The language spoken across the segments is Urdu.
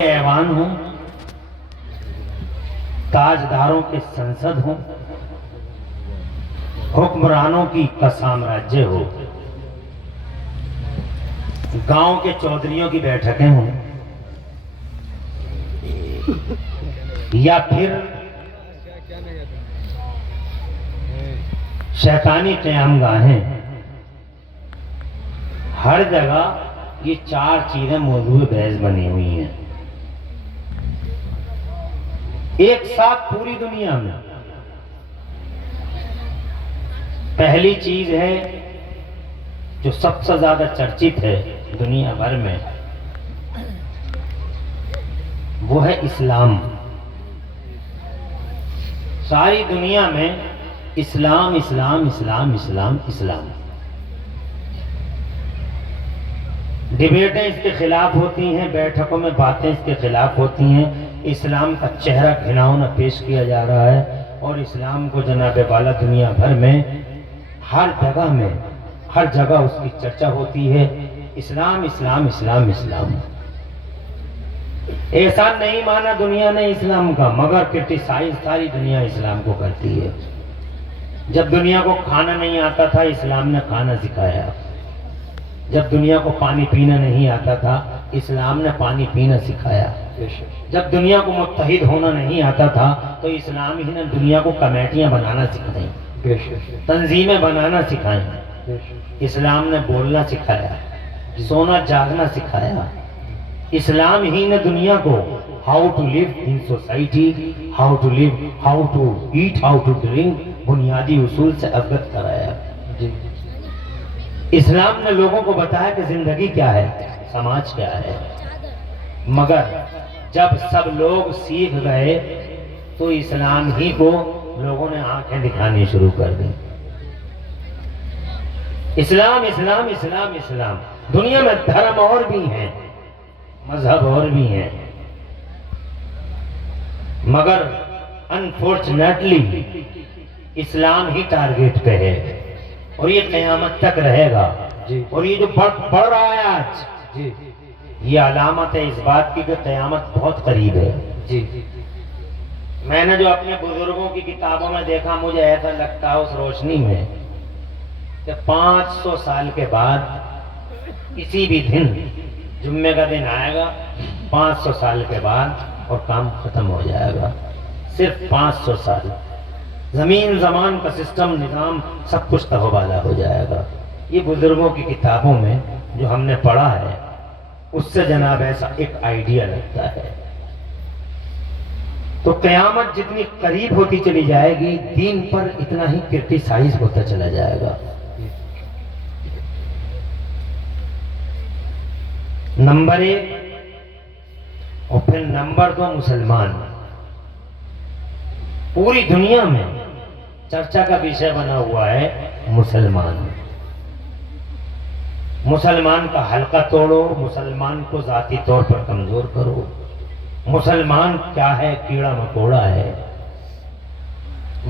ایوان ہوں، تاجداروں کے سنسد ہوں، حکمرانوں کی کا سامراجیہ ہو، گاؤں کے چودھریوں کی بیٹھکیں ہوں، یا پھر شیطانی قیام گاہیں، ہر جگہ یہ چار چیزیں موضوع بحث بنی ہوئی ہیں ایک ساتھ پوری دنیا میں۔ پہلی چیز ہے جو سب سے زیادہ چرچت ہے دنیا بھر میں، وہ ہے اسلام۔ ساری دنیا میں اسلام اسلام اسلام اسلام اسلام، ڈیبیٹیں اس کے خلاف ہوتی ہیں، بیٹھکوں میں باتیں اس کے خلاف ہوتی ہیں، اسلام کا چہرہ گھناؤنا پیش کیا جا رہا ہے، اور اسلام کو جناب والا دنیا بھر میں ہر جگہ میں ہر جگہ اس کی چرچا ہوتی ہے۔ اسلام اسلام اسلام اسلام، ایسا نہیں مانا دنیا نے اسلام کا، مگر کرٹیسائز ساری دنیا اسلام کو کرتی ہے۔ جب دنیا کو کھانا نہیں آتا تھا، اسلام نے کھانا سکھایا۔ جب دنیا کو پانی پینا نہیں آتا تھا، اسلام نے پانی پینا سکھایا۔ جب دنیا کو متحد ہونا نہیں آتا تھا، تو اسلام ہی نے دنیا کو کمیٹیاں بنانا سکھائیں، تنظیمیں بنانا سکھائیں۔ اسلام نے بولنا سکھایا، سونا جاگنا سکھایا۔ اسلام ہی نے دنیا کو how to live in society, how to live, how to eat, how to drink, بنیادی اصول سے اوگت کرایا۔ اسلام نے لوگوں کو بتایا کہ زندگی کیا ہے، سماج کیا ہے۔ مگر جب سب لوگ سیکھ گئے تو اسلام ہی کو لوگوں نے آنکھیں دکھانی شروع کر دی۔ اسلام اسلام اسلام اسلام، دنیا میں دھرم اور بھی ہیں، مذہب اور بھی ہیں، مگر انفارچونیٹلی اسلام ہی ٹارگیٹ پہ ہے، اور یہ قیامت تک رہے گا۔ اور یہ جو بڑھ رہا ہے آج، یہ علامت ہے اس بات کی کہ قیامت بہت قریب ہے۔ میں نے جو اپنے بزرگوں کی کتابوں میں دیکھا، مجھے ایسا لگتا ہے اس روشنی میں کہ 500 سال کے بعد کسی بھی دن، جمعے کا دن آئے گا 500 سال کے بعد، اور کام ختم ہو جائے گا۔ صرف 500 سال، زمین زمان کا سسٹم، نظام، سب کچھ تہوبالا ہو جائے گا۔ یہ بزرگوں کی کتابوں میں جو ہم نے پڑھا ہے، اس سے جناب ایسا ایک آئیڈیا لگتا ہے۔ تو قیامت جتنی قریب ہوتی چلی جائے گی، دین پر اتنا ہی کرٹیسائز ہوتا چلا جائے گا۔ نمبر 1، اور پھر نمبر 2 مسلمان۔ پوری دنیا میں چرچا کا وشے بنا ہوا ہے مسلمان۔ مسلمان کا حلقہ توڑو، مسلمان کو ذاتی طور پر کمزور کرو، مسلمان کیا ہے، کیڑا مکوڑا ہے،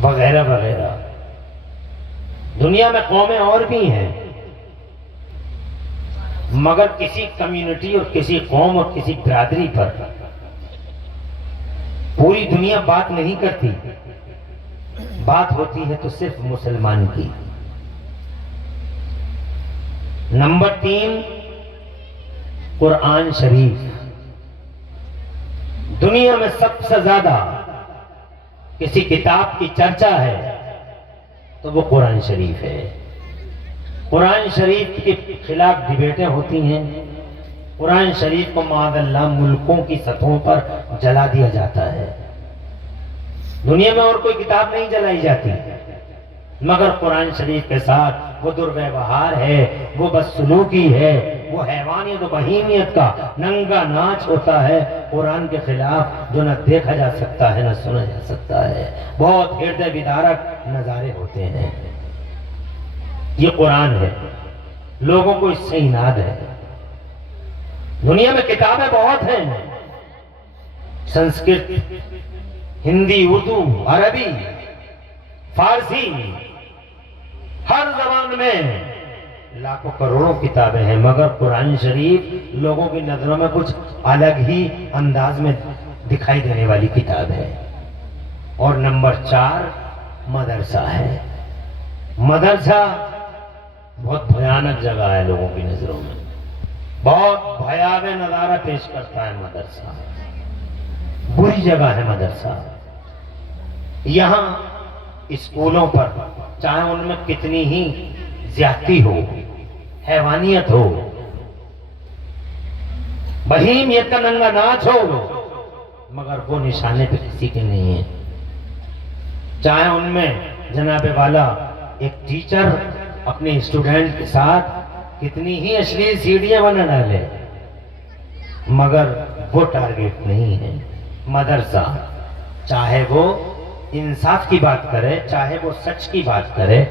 وغیرہ وغیرہ۔ دنیا میں قومیں اور بھی ہیں، مگر کسی کمیونٹی اور کسی قوم اور کسی برادری پر پوری دنیا بات نہیں کرتی، بات ہوتی ہے تو صرف مسلمان کی۔ نمبر 3، قرآن شریف۔ دنیا میں سب سے زیادہ کسی کتاب کی چرچا ہے تو وہ قرآن شریف ہے۔ قرآن شریف کے خلاف ڈیبیٹیں ہوتی ہیں، قرآن شریف کو معاذ اللہ ملکوں کی سطحوں پر جلا دیا جاتا ہے۔ دنیا میں اور کوئی کتاب نہیں جلائی جاتی، مگر قرآن شریف کے ساتھ وہ درویوہار ہے، وہ بدسلوکی ہے، وہ حیوانیت و بہیمیت کا ننگا ناچ ہوتا ہے قرآن کے خلاف، جو نہ دیکھا جا سکتا ہے نہ سنا جا سکتا ہے۔ بہت ہردے بیدارک نظارے ہوتے ہیں۔ یہ قرآن ہے، لوگوں کو اس سے اناد ہے۔ دنیا میں کتابیں بہت ہیں، سنسکرت، ہندی، اردو، عربی، فارسی، ہر زبان میں لاکھوں کروڑوں کتابیں ہیں، مگر قرآن شریف لوگوں کی نظروں میں کچھ الگ ہی انداز میں دکھائی دینے والی کتاب ہے۔ اور نمبر 4 مدرسہ ہے۔ مدرسہ بہت بھیانک جگہ ہے لوگوں کی نظروں میں، بہت بھیاوہ نظارہ پیش کرتا ہے مدرسہ، بری جگہ ہے مدرسہ۔ یہاں اسکولوں پر چاہے ان میں کتنی ہی زیادتی ہو، حیوانیت ہو، بہیمیت کا ننگا ناچ ہو، مگر وہ نشانے پہ کسی کے نہیں ہیں۔ چاہے ان میں جناب والا ایک ٹیچر اپنے اسٹوڈنٹ کے ساتھ کتنی ہی اشلیل سیڑھیاں بنا ڈالے، مگر وہ ٹارگیٹ نہیں ہے۔ مدرسہ چاہے وہ انصاف کی بات کرے، چاہے وہ سچ کی بات کرے،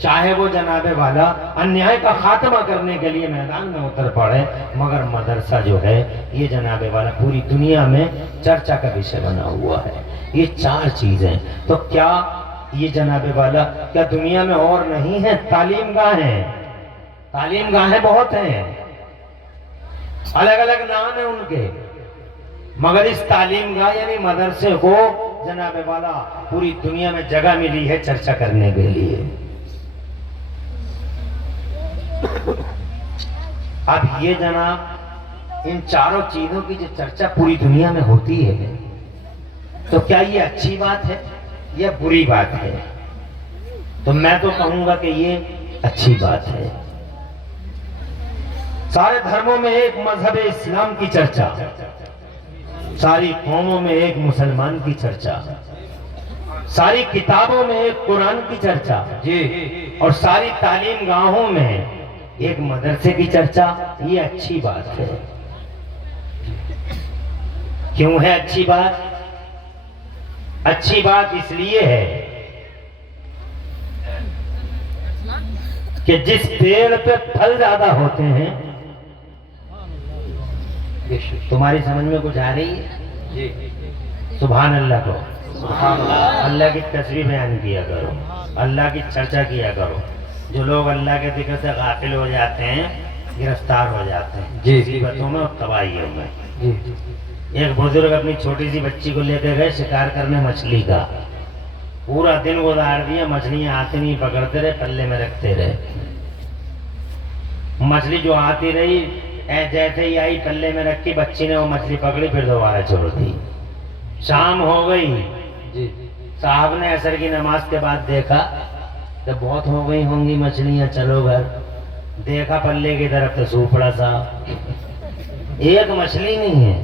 چاہے وہ جناب والا انیائے کا خاتمہ کرنے کے لیے میدان میں اتر پڑے، مگر مدرسہ جو ہے یہ جناب والا پوری دنیا میں چرچا کا وشے بنا ہوا ہے۔ یہ 4 چیزیں تو کیا یہ جناب والا کیا دنیا میں اور نہیں ہے؟ تعلیم گاہیں، تعلیم گاہیں بہت ہیں، الگ الگ نام ہیں ان کے، مگر اس تعلیم گاہ یعنی مدرسے کو جناب والا پوری دنیا میں جگہ ملی ہے چرچا کرنے کے لیے۔ اب یہ جناب ان 4 چیزوں کی جو چرچا پوری دنیا میں ہوتی ہے تو کیا یہ اچھی بات ہے یا بری بات ہے؟ تو میں تو کہوں گا کہ یہ اچھی بات ہے۔ سارے دھرموں میں ایک مذہب اسلام کی چرچا، ساری قوموں میں ایک مسلمان کی چرچا، ساری کتابوں میں ایک قرآن کی چرچا، اور ساری تعلیم گاہوں میں ایک مدرسے کی چرچا، یہ اچھی بات ہے۔ کیوں ہے اچھی بات؟ اچھی بات اس لیے ہے کہ جس پیڑ پہ پھل زیادہ ہوتے ہیں، تمہاری سمجھ میں کچھ آ رہی ہے؟ سبحان اللہ کو، اللہ کی تصویر بیان کیا کرو، اللہ کی چرچا کیا کرو۔ جو لوگ اللہ کے ذکر سے غافل ہو جاتے ہیں گرفتار ہو جاتے ہیں مصیبتوں میں اور تباہیوں میں۔ ایک بزرگ اپنی چھوٹی سی بچی کو لے کے گئے شکار کرنے مچھلی کا، پورا دن گزار دیا، مچھلیاں آتی نہیں، پکڑتے رہے، پلے میں رکھتے رہے۔ مچھلی جو آتی رہی جیسے ہی آئی پلے میں رکھی، بچی نے وہ مچھلی پکڑی، پھر دوبارہ چھوڑ دی۔ شام ہو گئی، صاحب نے عصر کی نماز کے بعد دیکھا کہ بہت ہو گئی ہوں گی مچھلیاں، چلو گھر۔ دیکھا پلے کی طرف تو سوپڑا صاحب، ایک مچھلی نہیں ہے۔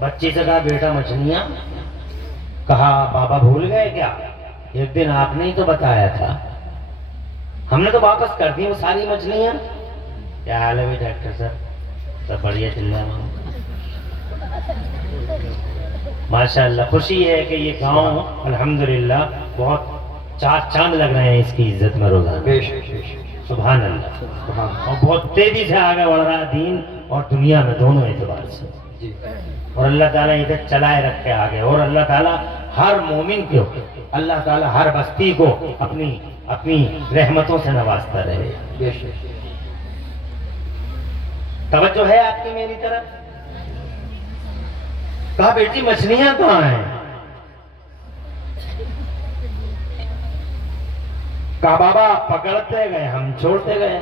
بچی سے کہا بیٹا مچھلیاں؟ کہا بابا بھول گئے کیا؟ ایک دن آپ نے ہی تو بتایا تھا، ہم نے تو واپس کر دی وہ ساری مچھلیاں۔ کیا حال ہے ڈاکٹر صاحب؟ سب بڑھیا چل رہا ہے؟ ماشاءاللہ، خوشی ہے کہ یہ گاؤں الحمدللہ بہت چار چاند لگ رہے ہیں اس کی عزت میں روزانہ۔ سبحان اللہ، اور بہت تیزی سے آگے بڑھ رہا ہے دین اور دنیا میں دونوں اعتبار سے، اور اللہ تعالیٰ ادھر چلائے رکھے آگے، اور اللہ تعالیٰ ہر مومن کو، اللہ تعالیٰ ہر بستی کو اپنی رحمتوں سے نوازتا رہے۔ توجہ ہے آپ کی میری طرف؟ کہا بیٹی مچھلیاں کہاں ہیں؟ کہا بابا پکڑتے گئے ہم چھوڑتے گئے۔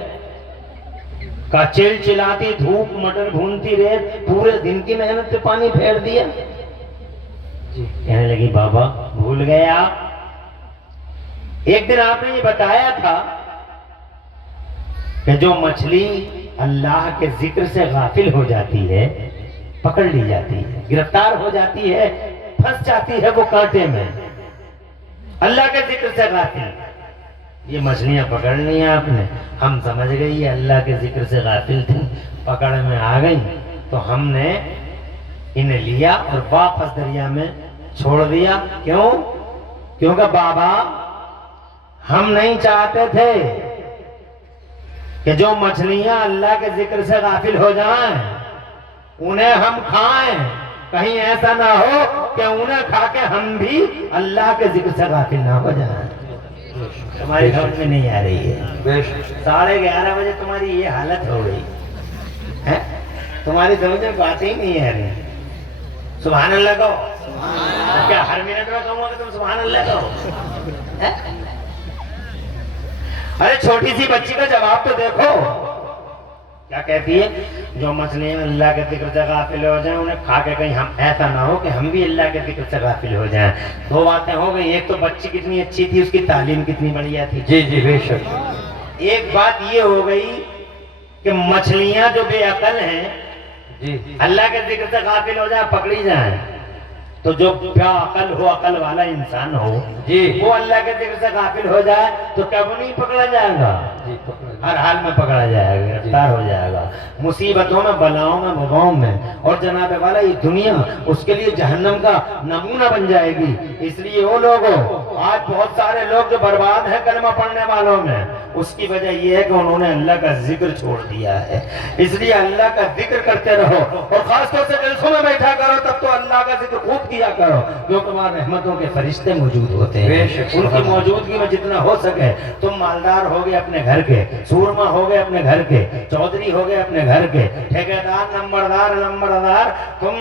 کہا چل چلاتی دھوپ مٹر بھونتی ریت، پورے دن کی محنت پہ پانی پھیر دیا۔ کہنے لگی بابا بھول گئے آپ، ایک دن آپ نے یہ بتایا تھا کہ جو مچھلی اللہ کے ذکر سے غافل ہو جاتی ہے، پکڑ لی جاتی ہے، گرفتار ہو جاتی ہے، پھنس جاتی ہے وہ کانٹے میں، اللہ کے ذکر سے غافل۔ یہ مچھلیاں پکڑ لی آپ نے، ہم سمجھ گئی اللہ کے ذکر سے غافل تھی، پکڑ میں آ گئی، تو ہم نے انہیں لیا اور واپس دریا میں چھوڑ دیا۔ کیوں؟ کیونکہ بابا ہم نہیں چاہتے تھے کہ جو مچھلیاں اللہ کے ذکر سے غافل ہو جائیں انہیں ہم کھائیں، کہیں ایسا نہ ہو کہ انہیں کھا کے ہم بھی اللہ کے ذکر سے غافل نہ ہو جائیں۔ تمہاری سمجھ میں نہیں آ رہی ہے. 11:30 بجے تمہاری یہ حالت ہو گئی ہے, تمہاری سمجھ میں باتیں ہی نہیں آ رہی. سبحان اللہ کہو. کیا ہر منٹ میں کہوں گا کہ تم سبحان اللہ کہو؟ ارے چھوٹی سی بچی کا جواب تو دیکھو, کیا کہتی ہے؟ جو مچھلیاں اللہ کے ذکر سے غافل ہو جائیں انہیں کھا کے کہیں ہم ایسا نہ ہو کہ ہم بھی اللہ کے ذکر سے غافل ہو جائیں. 2 باتیں ہو گئی. ایک تو بچی کتنی اچھی تھی, اس کی تعلیم کتنی بڑھیا تھی. جی جی بے شک. ایک بات یہ ہو گئی کہ مچھلیاں جو بے عقل ہیں جی اللہ کے ذکر سے غافل ہو جائیں, پکڑی جائیں, تو جو کیا عقل ہو, عقل والا انسان ہو جی وہ اللہ کے ذکر سے غافل ہو جائے تو کیا وہ نہیں پکڑا جائے گا؟ جی ہر حال میں پکڑا جائے گا, گرفتار ہو جائے گا, مصیبتوں میں, بلاؤں میں, وباؤں میں. اور جناب والا یہ دنیا اس کے لیے جہنم کا نمونہ بن جائے گی. اس لیے وہ لوگوں, آج بہت سارے لوگ جو برباد ہیں کلمہ پڑھنے والوں میں, اس کی وجہ یہ ہے کہ انہوں نے اللہ کا ذکر چھوڑ دیا ہے. اس لیے اللہ کا ذکر کرتے رہو, اور خاص طور سے جلسوں میں بیٹھا کرو, تب تو اللہ کا ذکر خوب کیا کرو, کیونکہ وہاں رحمتوں کے فرشتے موجود ہوتے ہیں. ان کی موجودگی میں جتنا ہو سکے تم مالدار ہو گئے اپنے گھر کے, سورما ہو گئے اپنے گھر کے, چودھری ہو گئے اپنے گھر کے, ٹھیکیدار, نمبردار, تم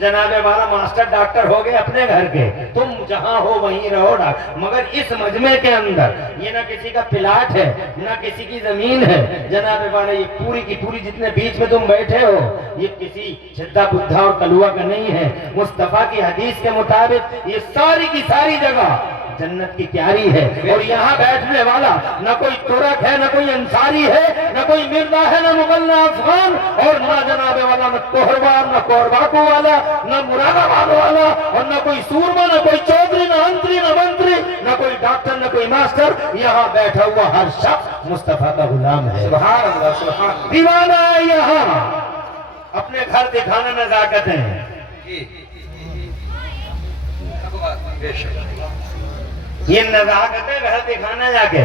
جناب والا ماسٹر ڈاکٹر ہو گئے اپنے گھر کے. تم جہاں ہو وہیں رہو, مگر اس مجمع کے اندر یہ نہ کسی کا پلاٹ ہے نہ کسی کی زمین ہے جناب والا, یہ پوری کی پوری جتنے بیچ میں تم بیٹھے ہو یہ کسی چھدا بدھا اور کلوا کا نہیں ہے. مصطفیٰ کی حدیث کے مطابق یہ ساری کی ساری جگہ جنت کی کیاری ہے, اور یہاں بیٹھنے والا نہ کوئی ترک ہے, نہ کوئی انصاری ہے, نہ کوئی مرزا ہے, نہ مغل, نہ افغان, اور نہ جناب والا نہ کوہربار, نہ کورباکو والا, نہ مراد آباد والا, اور نہ کوئی سورما, نہ کوئی چودھری, نہ انتری, نہ منتری, نہ کوئی ڈاکٹر, نہ کوئی ماسٹر. یہاں بیٹھا ہوا ہر شخص مصطفیٰ کا غلام ہے. سبحان اللہ, سبحان اللہ. دیوانہ ہے یہاں, اپنے گھر دکھانا نزاکت ہے. جی بے شک. یہ نزاکت ہے گھر دکھانا جا کے.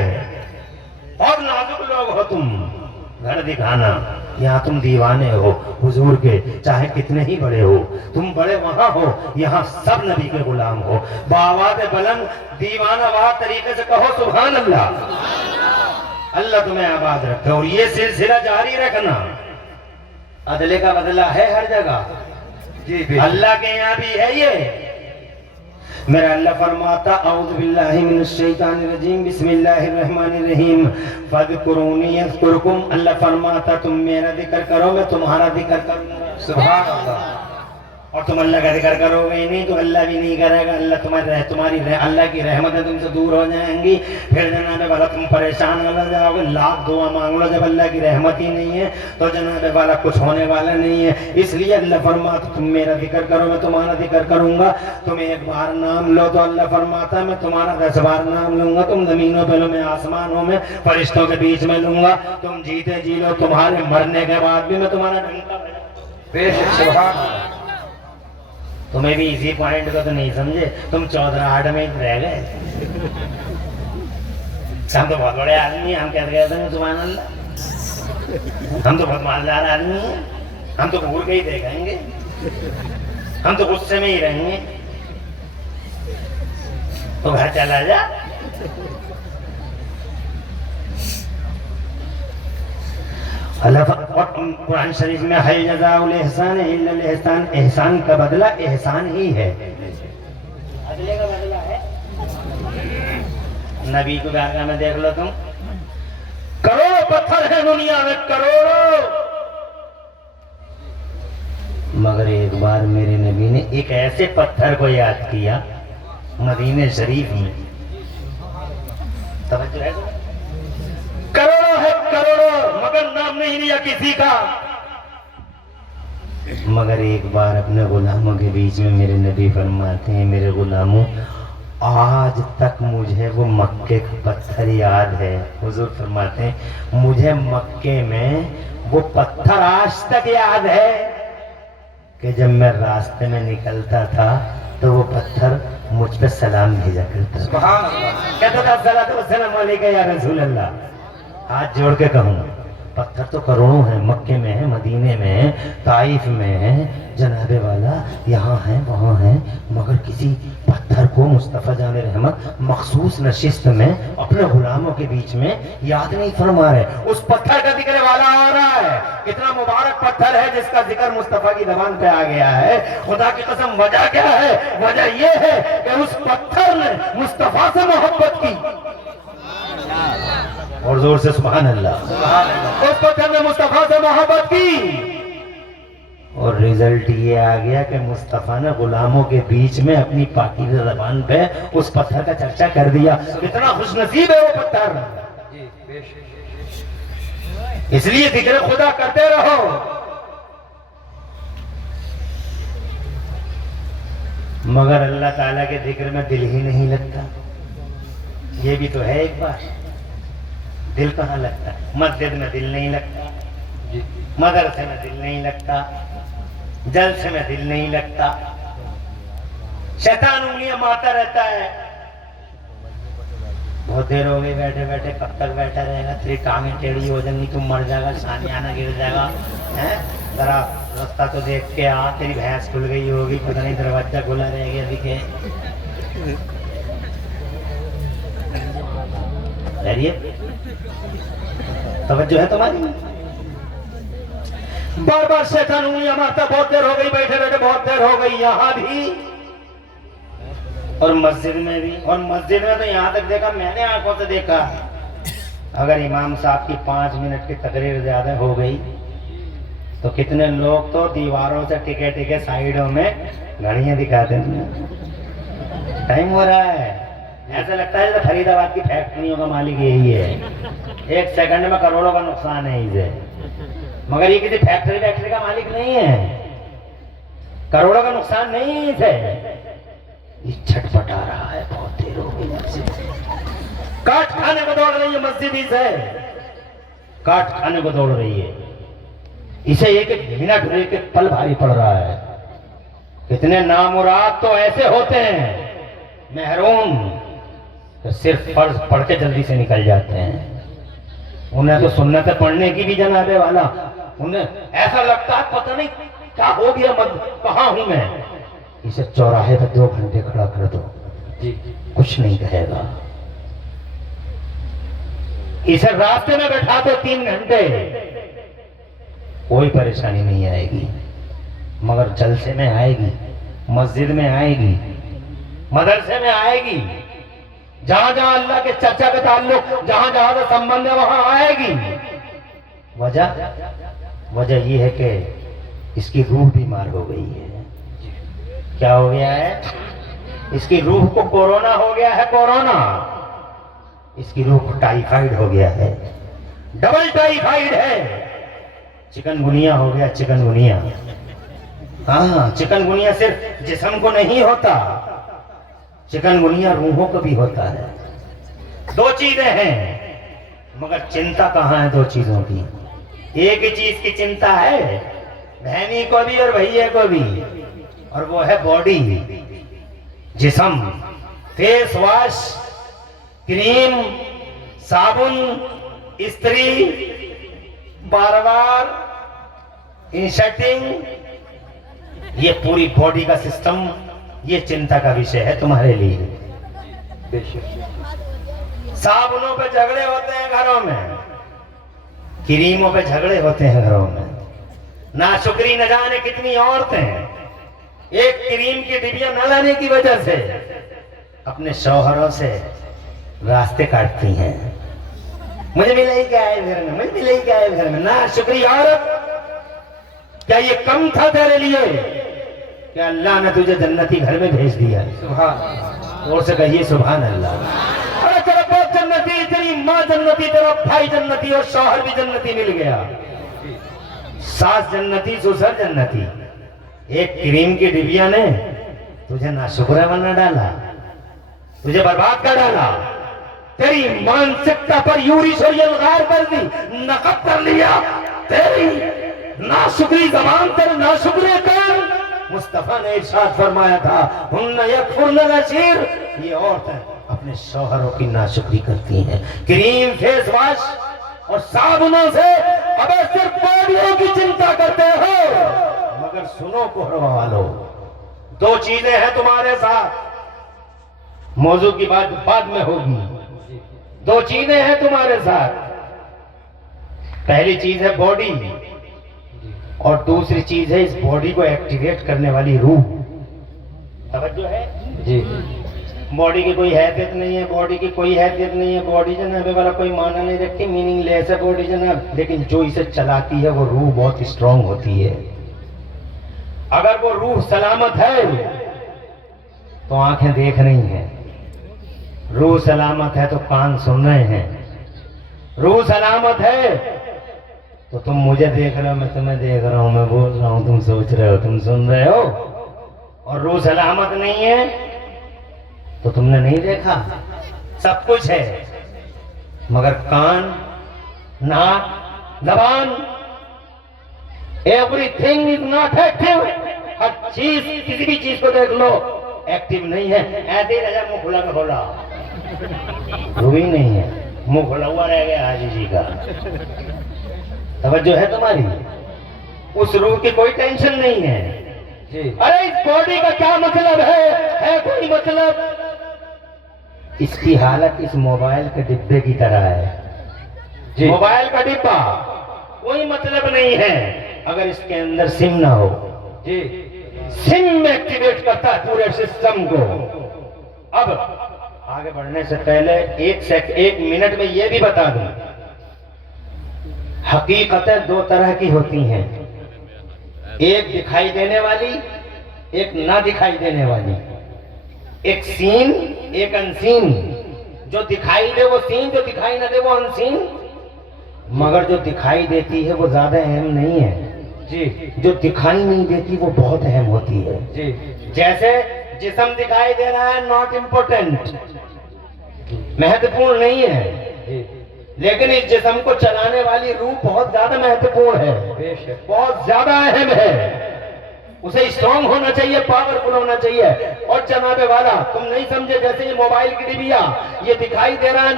اور نازک لوگ ہو تم, گھر دکھانا. یہاں تم دیوانے ہو حضور کے, چاہے کتنے ہی بڑے ہو, تم بڑے وہاں ہو, یہاں سب نبی کے غلام ہو. بآواز بلند دیوانہ وار طریقے سے کہو سبحان اللہ. اللہ تمہیں آباد رکھے, اور یہ سلسلہ جاری رکھنا. عدلے کا بدلہ ہے ہر جگہ. جی بے اللہ کے یہاں بھی ہے یہ. میرا اللہ فرماتا اعوذ باللہ من الشیطان الرجیم بسم اللہ الرحمن الرحیم فاذکرونی اذکرکم. اللہ فرماتا تم میرا ذکر کرو میں تمہارا ذکر کروں گا. سبحان اللہ. اور تم اللہ کا ذکر کرو گے نہیں تو اللہ بھی نہیں کرے گا. اللہ تمہاری اللہ کی رحمتیں تم سے دور ہو جائیں گی. پھر جناب والا تم پریشان ہو جاؤ گے, لاکھ دعا مانگ لو, جب اللہ کی رحمت ہی نہیں ہے تو جناب والا کچھ ہونے والا نہیں ہے. اس لیے اللہ فرماتا تم میرا ذکر کرو میں تمہارا ذکر کروں گا. تم ایک بار نام لو تو اللہ فرماتا میں تمہارا 10 بار نام لوں گا. تم زمینوں پہ لو میں آسمانوں میں فرشتوں کے بیچ میں لوں گا. تم جیتے جی لو, تمہارے مرنے کے بعد بھی میں تمہارا ڈنکا بے شک. سبحان اللہ. تمہیں بھی اسی پوائنٹ کو تو نہیں سمجھے, تم 14 میں رہ گئے. ہم تو بہت بڑے آدمی ہیں, ہم کہتے کہتے ہیں سبحان اللہ, ہم تو بہت مالدار آدمی ہیں, ہم تو گھور کے ہی دیکھیں گے, ہم تو غصے میں ہی رہیں گے. تو گھر چلا جا. اللہ اور قرآن شریف میں ہے جزاء الاحسان الا الاحسان, احسان کا بدلہ احسان ہی ہے. عدلے کا بدلہ ہے. نبی کو بارگاہ میں دیکھ لو تم, کروڑوں پتھر ہیں دنیا میں, کروڑوں, مگر ایک بار میرے نبی نے ایک ایسے پتھر کو یاد کیا مدینہ شریف میں. توجہ ہے, کروڑوں ہے کروڑوں, مگر نام نہیں لیا کسی کا. مگر ایک بار اپنے غلاموں کے بیچ میں میرے نبی فرماتے ہیں میرے غلاموں آج تک مجھے وہ مکے کا پتھر یاد ہے. حضور فرماتے ہیں مجھے مکے میں وہ پتھر آج تک یاد ہے کہ جب میں راستے میں نکلتا تھا تو وہ پتھر مجھ پہ سلام بھیجا کرتا تھا. سبحان اللہ. کہتا تھا الصلوۃ والسلام علیکہ یا رسول اللہ. ہاتھ جوڑ کے کہوں پتھر تو کروڑوں ہیں، مکے میں ہیں، مدینے میں ہیں، طائف میں ہیں، جناب والا یہاں ہیں وہاں ہیں، مگر کسی پتھر کو مصطفیٰ جان رحمت مخصوص نشست میں اپنے غلاموں کے بیچ میں یاد نہیں فرما رہے. اس پتھر کا ذکر والا آ رہا ہے. اتنا مبارک پتھر ہے جس کا ذکر مصطفیٰ کی زبان پہ آ گیا ہے. خدا کی قسم وجہ کیا ہے؟ وجہ یہ ہے کہ اس پتھر نے مصطفیٰ سے محبت کی. اور زور سے سبحان اللہ. اس پتھر نے مصطفیٰ سے محبت کی اور رزلٹ یہ آ گیا کہ مصطفیٰ نے غلاموں کے بیچ میں اپنی پاکیزہ زبان پہ اس پتھر کا چرچا کر دیا. کتنا خوش نصیب ہے وہ پتھر. جی بے شک. اس لیے ذکر خدا کرتے رہو. مگر اللہ تعالیٰ کے ذکر میں دل ہی نہیں لگتا. یہ بھی تو ہے ایک بات. دل کہاں لگتا ہے؟ مسجد میں دل نہیں لگتا، جی مدرسے میں دل نہیں لگتا، جلسے میں دل نہیں لگتا. شیطان انگلیاں مارتا رہتا ہے. بہت دیر ہو گئی بیٹھے بیٹھے، کب تک بیٹھا رہے گا؟ تیری ٹانگیں ٹیڑھی ہو جائیں گی، تم مر جائے گا، سانیانہ گر جائے گا. ذرا رستہ تو دیکھ کے آ، تیری بھینس کھل گئی ہوگی، پتہ نہیں دروازہ کھلا رہ گیا دیکھے. خیریت؟ توجہ ہے تمہاری؟ بار بار شیطان انگلیاں مارتا. بہت دیر ہو گئی بیٹھے بیٹھے، بہت دیر ہو گئی. یہاں بھی اور مسجد میں بھی. اور مسجد میں تو یہاں تک دیکھا میں نے آنکھوں سے دیکھا، اگر امام صاحب کی 5 منٹ کی تقریر زیادہ ہو گئی تو کتنے لوگ تو دیواروں سے ٹکے ٹکے سائیڈوں میں گھڑیاں دکھاتے ہیں. ٹائم ہو رہا ہے. ایسا لگتا ہے جیسے فرید آباد کی فیکٹریوں کا مالک یہی ہے. 1 سیکنڈ میں کروڑوں کا نقصان ہے اسے. مگر یہ کسی فیکٹری کا مالک نہیں ہے. کروڑوں کا نقصان نہیں ہے اسے. یہ چھٹپٹا رہا ہے. بہت دیر ہو گئی مسجد سے. کاٹ کھانے کو دوڑ رہی ہے مسجد سے. کاٹ کھانے کو دوڑ رہی ہے. اسے ایک ایک منٹ ایک ایک پل بھاری پڑ رہا ہے. کتنے نامراد تو ایسے ہوتے ہیں محروم کہ صرف فرض پڑھ کے جلدی سے نکل جاتے ہیں. انہیں تو سنت پڑھنے کی بھی جناب والا، انہیں ایسا لگتا ہے پتہ نہیں کیا ہو گیا، کہاں ہوں میں. اسے چوراہے پہ 2 گھنٹے کھڑا کر دو، جی کچھ نہیں کہے گا. اسے راستے میں بیٹھا دو 3 گھنٹے، کوئی پریشانی نہیں آئے گی. مگر جلسے میں آئے گی، مسجد میں آئے گی، مدرسے میں آئے گی، جہاں جہاں اللہ کے چرچا کا تعلق، جہاں جہاں کا سمبند ہے وہاں آئے گی. وجہ یہ ہے کہ اس کی روح بیمار ہو گئی ہے. کیا ہو گیا ہے؟ اس کی روح کو کورونا ہو گیا ہے. کورونا. اس کی روح کو ٹائیفائیڈ ہو گیا ہے. ڈبل ٹائیفائیڈ ہے. چکن گنیا ہو گیا. چکن گنیا. ہاں، چکن گنیا صرف جسم کو نہیں ہوتا، چکن گنیا روحوں کو بھی ہوتا ہے. 2 چیزیں ہیں مگر چنتا کہاں ہے 2 چیزوں کی؟ ایک ہی چیز کی چنتا ہے بہنی کو بھی اور بھائیے کو بھی، اور وہ ہے باڈی، جسم. فیس واش، کریم، صابن، استری، بار بار انشرٹنگ، یہ پوری باڈی کا سسٹم، یہ چنتا کا وشے ہے تمہارے لیے. بے شک. صابنوں پہ جھگڑے ہوتے ہیں گھروں میں، کریموں پہ جھگڑے ہوتے ہیں گھروں میں. ناشکری نہ جانے کتنی عورتیں ایک کریم کی ڈبیا نہ لانے کی وجہ سے اپنے شوہروں سے راستے کاٹتی ہیں. مجھے ملے ہی کیا ہے گھر میں، مجھے ملے ہی کیا ہے گھر میں. ناشکری عورت، کیا یہ کم تھا تیرے لیے کہ اللہ نے تجھے جنتی گھر میں بھیج دیا؟ سبحان اللہ. اور سے کہیے سبحان اللہ. ارے تیرا باپ جنتی، تیری ماں جنتی، تیرا بھائی جنتی اور شوہر بھی جنتی مل گیا. ساس جنتی، سسر جنتی. ایک کریم کی ڈبیا نے تجھے ناشکرہ بنا ڈالا، تجھے برباد کر ڈالا. تیری مانسکتا پر یورش اور یلغار کر دی، نقب کر لیا. تیری ناشکری زبان تیرے ناشکرے کر. مصطفیٰ نے ارشاد فرمایا تھا ہن یکفرن العشیر، یہ عورتیں اپنے شوہروں کی ناشکری کرتی ہیں. کریم، فیس واش اور صابنوں سے ابے صرف باڈیوں کی چنتا کرتے ہو، مگر سنو کوہروا والو، دو چیزیں ہیں تمہارے ساتھ، موضوع کی بات بعد میں ہوگی، دو چیزیں ہیں تمہارے ساتھ، پہلی چیز ہے باڈی اور دوسری چیز ہے اس باڈی کو ایکٹیویٹ کرنے والی روح۔ توجہ ہے؟ جی باڈی کی کوئی حیثیت نہیں ہے، باڈی کی کوئی حیثیت نہیں ہے، باڈی جناب والا کوئی معنی نہیں رکھتی، میننگ لیس ہے باڈی جناب، لیکن جو اسے چلاتی ہے وہ روح بہت اسٹرانگ ہوتی ہے۔ اگر وہ روح سلامت ہے تو آنکھیں دیکھ رہی ہیں، روح سلامت ہے تو کان سن رہے ہیں، روح سلامت ہے تو تم مجھے دیکھ رہے ہو، میں تمہیں دیکھ رہا ہوں، میں بول رہا ہوں، تم سوچ رہے ہو، تم سن رہے ہو، اور روح سلامت نہیں ہے تو تم نے نہیں دیکھا، سب کچھ ہے مگر کان، ناک، زبان، everything is not active, ہر چیز، کسی بھی چیز کو دیکھ لو ایکٹیو نہیں ہے، ایسے ہی رہ جائے منہ کھلا میں کھولا، روح نہیں ہے، منہ کھلا ہوا رہ گیا حاجی جی کا۔ توجہ ہے تمہاری؟ اس روح کی کوئی ٹینشن نہیں ہے۔ جی ارے اس باڈی کا کیا مطلب ہے کوئی مطلب؟ اس کی حالت اس موبائل کے ڈبے کی طرح ہے، جی موبائل کا ڈبہ، کوئی مطلب نہیں ہے اگر اس کے اندر سم نہ ہو، جی سم ایکٹیویٹ کرتا ہے پورے سسٹم کو۔ اب آگے بڑھنے سے پہلے ایک منٹ میں یہ بھی بتا دوں، حقیقتیں دو طرح کی ہوتی ہیں، ایک دکھائی دینے والی، ایک نہ دکھائی دینے والی، ایک سین، ایک انسین، جو دکھائی دے وہ سین، جو دکھائی نہ دے وہ انسین، مگر جو دکھائی دیتی ہے وہ زیادہ اہم نہیں ہے، جی جو دکھائی نہیں دیتی وہ بہت اہم ہوتی ہے۔ جی جیسے جسم دکھائی دے رہا ہے، ناٹ امپورٹنٹ، مہتوپورن نہیں ہے، جی لیکن اس جسم کو چلانے والی روح بہت زیادہ مہتوپورن ہے، بے شک بہت زیادہ اہم ہے، اسے اسٹرانگ ہونا چاہیے، پاورفل ہونا چاہیے۔ اور جناب والا تم نہیں سمجھے، جیسے یہ موبائل کی ڈبیا یہ دکھائی دے رہا ہے،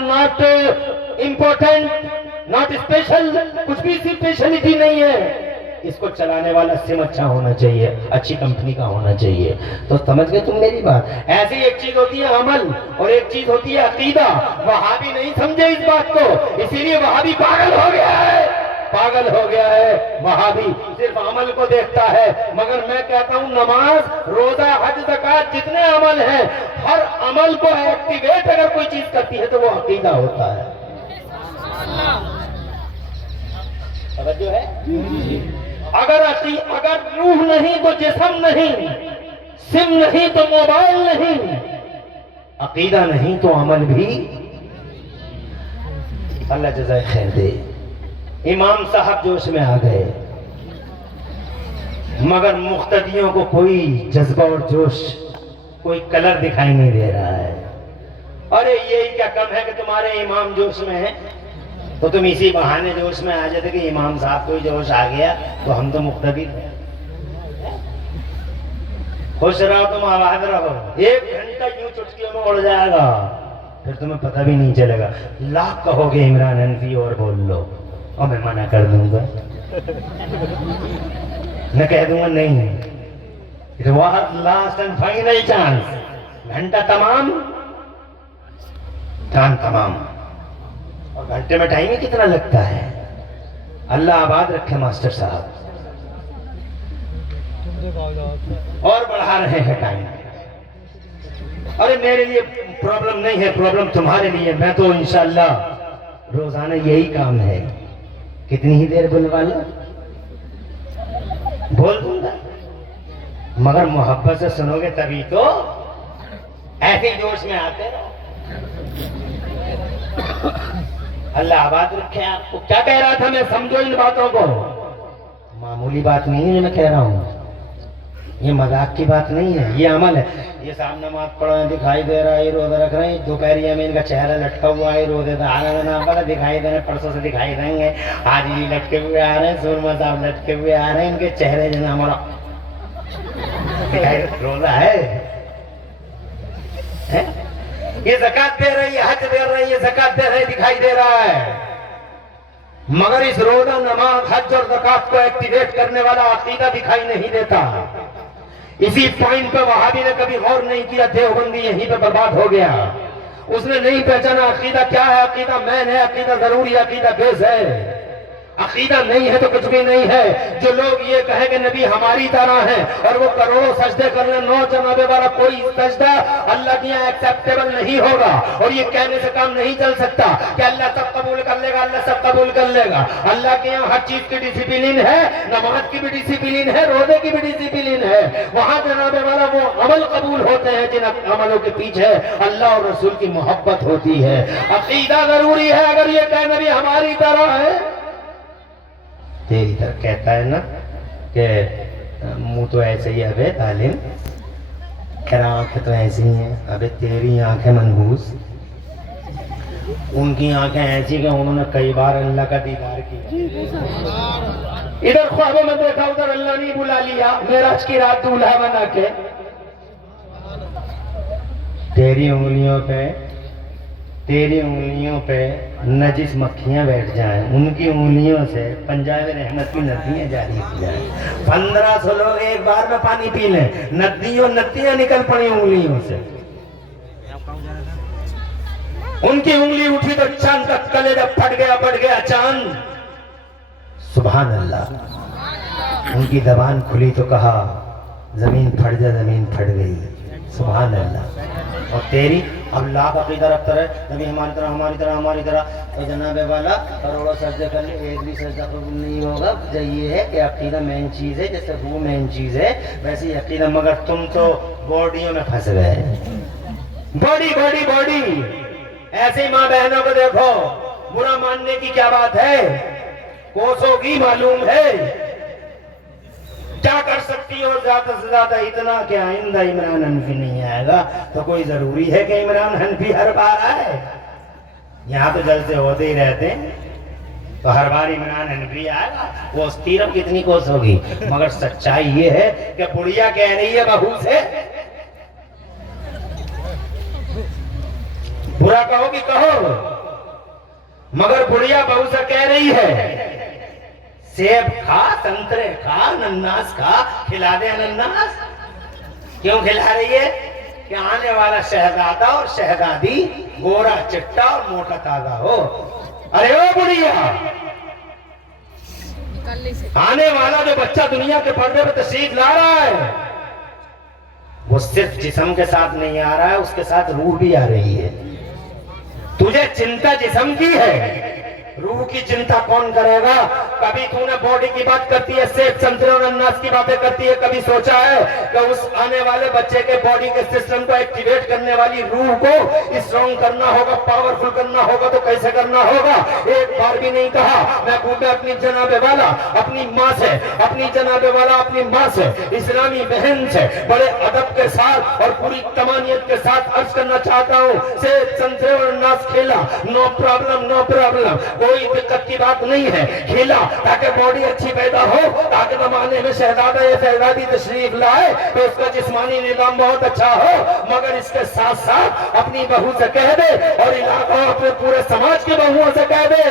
ناٹ امپورٹنٹ، ناٹ اسپیشل، کچھ بھی اسپیشلٹی نہیں ہے، اس کو چلانے والا سم اچھا ہونا چاہیے، اچھی کمپنی کا ہونا چاہیے۔ تو سمجھ گئے تم میری بات؟ ایسی ایک چیز ہوتی ہے عمل اور ایک چیز ہوتی ہے عقیدہ۔ وہابی نہیں سمجھے اس بات کو، اسی لیے وہابی پاگل ہو گیا ہے، پاگل ہو گیا ہے۔ وہابی صرف عمل کو دیکھتا ہے، مگر میں کہتا ہوں نماز، روزہ، حج، زکات، جتنے عمل ہیں، ہر عمل کو ایکٹیویٹ اگر کوئی چیز کرتی ہے تو وہ عقیدہ ہوتا ہے۔ توجہ ہے؟ اگر روح نہیں تو جسم نہیں، سم نہیں تو موبائل نہیں، عقیدہ نہیں تو عمل بھی۔ اللہ جزائے خیر دے۔ امام صاحب جوش میں آ گئے، مگر مقتدیوں کو کوئی جذبہ اور جوش، کوئی کلر دکھائی نہیں دے رہا ہے۔ ارے یہی کیا کم ہے کہ تمہارے امام جوش میں ہیں، تو تم اسی بہانے جوش میں آ جاتے کہ امام صاحب کو جوش آ گیا تو ہم تو مقتدی ہیں۔ خوش رہو، تم آباد رہو، 1 گھنٹہ یوں چٹکیوں میں اڑ جائے گا، پھر تمہیں پتہ بھی نہیں چلے گا۔ لاکھ کہو گے عمران حنفی اور بول لو، اور میں منع کر دوں گا، میں کہہ دوں گا نہیں، it was last and final chance, گھنٹہ تمام، کام تمام، اور گھنٹے میں ٹائم ہی کتنا لگتا ہے۔ اللہ آباد رکھے ماسٹر صاحب، اور بڑھا رہے ہیں ٹائم۔ ارے میرے لیے پرابلم نہیں ہے، پرابلم تمہارے لیے، میں تو انشاءاللہ روزانہ یہی کام ہے، کتنی ہی دیر بلوا لو، بول دوں گا، مگر محبت سے سنو گے تبھی تو، ایسے جوش میں آتے رہو۔ اللہ آباد رکھے آپ کو۔ کیا کہہ رہا تھا میں، سمجھو ان باتوں کو، معمولی بات نہیں ہے جو میں کہہ رہا ہوں، یہ مذاق کی بات نہیں ہے، یہ عمل ہے۔ یہ صاحب نماز پڑھ رہے ہیں، دکھائی دے رہا ہے، یہ روزہ رکھ رہے ہیں، دوپہریے میں ان کا چہرہ لٹکا ہوا ہے، روزے سے آ رہے ہیں، نام پڑا دکھائی دے رہے ہیں، پرسوں سے دکھائی دیں گے، آج یہ لٹکے ہوئے آ رہے ہیں، سورما صاحب لٹکے ہوئے آ رہے ہیں، ان کے چہرے جو نا ہمارا روزہ ہے۔ یہ زکات دے رہی ہے، حج دے رہی ہے، زکات دے رہے، دکھائی دے رہا ہے، مگر اس روزہ نماز حج اور زکات کو ایکٹیویٹ کرنے والا عقیدہ دکھائی نہیں دیتا. اسی پوائنٹ پہ وہابی نے کبھی غور نہیں کیا, دیوبندی یہیں پہ برباد ہو گیا. اس نے نہیں پہچانا عقیدہ کیا ہے, عقیدہ مین ہے, عقیدہ ضروری ہے, عقیدہ بیس ہے. عقیدہ نہیں ہے تو کچھ بھی نہیں ہے. جو لوگ یہ کہیں کہ نبی ہماری طرح ہیں اور وہ کروڑوں سجدے کر لیں, نو جنابے والا کوئی سجدہ اللہ کے یہاں ایکسیپٹیبل نہیں ہوگا. اور یہ کہنے سے کام نہیں چل سکتا کہ اللہ سب قبول کر لے گا, اللہ سب قبول کر لے گا. اللہ کے یہاں ہر چیز کی ڈسپلن ہے, نماز کی بھی ڈسپلن ہے, روزے کی بھی ڈسپلن ہے. وہاں جنابے والا وہ عمل قبول ہوتے ہیں جن عملوں کے پیچھے اللہ اور رسول کی محبت ہوتی ہے. عقیدہ ضروری ہے. اگر یہ کہ نبی ہماری طرح ہے, تیری طرح کہتا ہے نا کہ منہ تو ایسے ہی ہے تعلیم, آنکھیں تو ایسی ہیں. ابے تیری آنکھیں منحوس, ان کی آنکھیں ایسی کہ انہوں نے کئی بار اللہ کا دیدار کیا. ادھر خوابوں میں دیکھا, ادھر اللہ نے بلا لیا, معراج کی رات دولہا بنا کے. تیری انگلیوں پہ نجس مکھیاں بیٹھ جائیں, ان کی انگلیوں سے پنجاب رحمت کی ندیاں جاری کی جائیں. 1500 لوگ ایک بار میں پانی پی لیں, ندیاں نکل پڑی انگلیوں سے. ان کی انگلی اٹھی تو چاند کا کلیجہ پھٹ گیا چاند. سبحان اللہ. ان کی زبان کھلی تو کہا زمین پھٹ جا, زمین پھٹ گئی. سبحان اللہ. اور تیری اب لاکھ عقیدہ رکھتا رہے, نبی ہماری طرح تو جناب والا کروڑوں سجدے کر لے, ایک بھی سجدہ قبول نہیں ہوگا. یہ ہے کہ عقیدہ مین چیز ہے, جیسے روح مین چیز ہے ویسے ہی عقیدہ. مگر تم تو باڈیوں میں پھنس گئے, باڈی. ایسے ماں بہنوں کو دیکھو, برا ماننے کی کیا بات ہے, کوسوں کی معلوم ہے کیا کر سکتی ہو. زیادہ سے زیادہ اتنا کہ آئندہ عمران حنفی نہیں آئے گا تو کوئی ضروری ہے کہ عمران حنفی ہر بار آئے. یہاں تو جلسے ہوتے ہی رہتے ہیں, تو ہر بار عمران حنفی آئے گا. وہ تیرم کتنی کوس ہوگی. مگر سچائی یہ ہے کہ بڑھیا کہہ رہی ہے بہو سے, برا کہو کہ کہو, مگر بڑھیا بہو سے کہہ رہی ہے سیب کھا, سنترے کھا, انناس کھا, کھلا دے انناس. کیوں کھلا رہی ہے کہ آنے والا شہزادہ اور شہزادی گورا چٹا اور موٹا تازہ ہو. ارے او بڑھیا, آنے والا جو بچہ دنیا کے پردے پہ تشریف لا رہا ہے وہ صرف جسم کے ساتھ نہیں آ رہا ہے, اس کے ساتھ روح بھی آ رہی ہے. تجھے چنتا جسم کی ہے, روح کی چنتا کون کرے گا. کبھی تو نے باڈی کی بات کرتی ہے, سیب سنترے اور اناج کی باتیں کرتی ہے, کبھی سوچا ہے کہ اس آنے والے بچے کے باڈی کے سسٹم کو ایکٹیویٹ کرنے والی روح کو اسٹرانگ کرنا ہوگا, پاورفل کرنا ہوگا تو کیسے کرنا ہوگا. ایک بار بھی نہیں کہا. محبوب اپنی جناب والا اپنی ماں سے, اپنی جناب والا اپنی ماں سے, اسلامی بہن سے بڑے ادب کے ساتھ اور پوری تمانیت کے ساتھ عرض کرنا چاہتا ہوں, سیب سنترے اور اناج کھیلا, نو پرابلم, کوئی دقت کی بات نہیں ہے. کھیلا تاکہ باڈی اچھی پیدا ہو, تاکہ زمانے میں شہزادہ یا شہزادی تشریف لائے تو اس کا جسمانی نظام بہت اچھا ہو. مگر اس کے ساتھ ساتھ اپنی بہو سے کہہ دے اور علاقہ اپنے پورے سماج کی بہوؤں سے کہہ دے,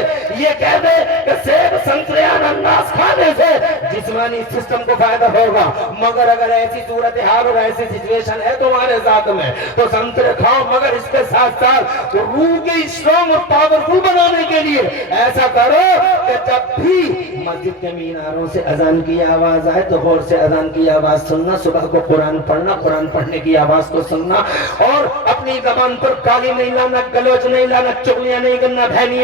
یہ کہہ دے کہ سیب سنترے انناس کھانے سے جسمانی سسٹم کو فائدہ ہوگا. مگر اگر ایسی صورتحال اور ایسی سچویشن ہے تمہارے ساتھ میں تو سنترے کھاؤ, مگر اس کے ساتھ ساتھ روح کی اسٹرانگ اور پاورفل بنانے کے لیے ایسا کرو کہ جب بھی مسجد کے میناروں سے اذان کی آواز آئے تو غور سے اذان کی آواز سننا, صبح کو قرآن پڑھنا, قرآن پڑھنے کی آواز کو سننا, اور اپنی زبان پر گالی نہیں لانا, گلوچ نہیں لانا, چغلیاں نہیں کرنا, بہنی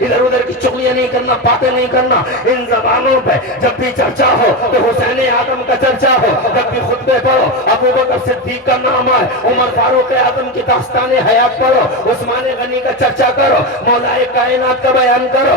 ادھر ادھر کی چغلیاں نہیں کرنا, باتیں نہیں کرنا. ان زبانوں پہ جب بھی چرچا ہو تو حسین آدم کا چرچا ہو, جب بھی خطبے پڑھو ابو بکر صدیق کا نام آئے, عمر فاروق اعظم کی داستان حیات پڑھو, عثمان غنی کا چرچا کرو, مولا کائنات کا بیان کرو,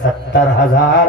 70,000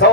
100